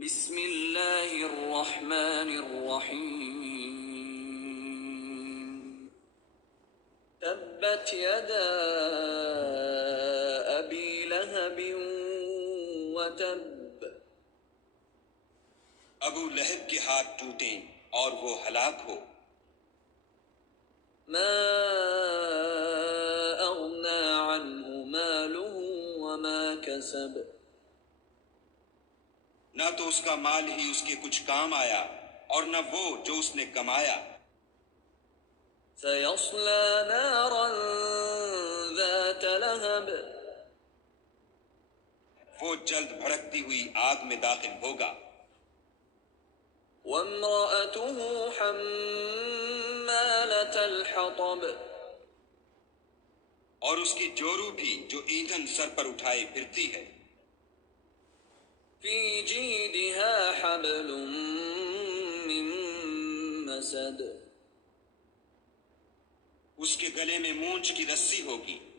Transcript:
بسم اللہ الرحمن الرحیم تبت یدا ابی لہب وتب ابو لہب کے ہاتھ ٹوٹیں اور وہ ہلاک ہو۔ ما اغنى عنہ ماله وما کسب نہ تو اس کا مال ہی اس کے کچھ کام آیا اور نہ وہ جو اس نے کمایا۔ سيصلى نارا ذات لهب وہ جلد بھڑکتی ہوئی آگ میں داخل ہوگا۔ وامرأته حمالة الحطب اور اس کی جورو بھی جو ایندھن سر پر اٹھائے پھرتی ہے۔ في جيدها حبل من مسد اس کے گلے میں مونچھ کی رسی ہوگی۔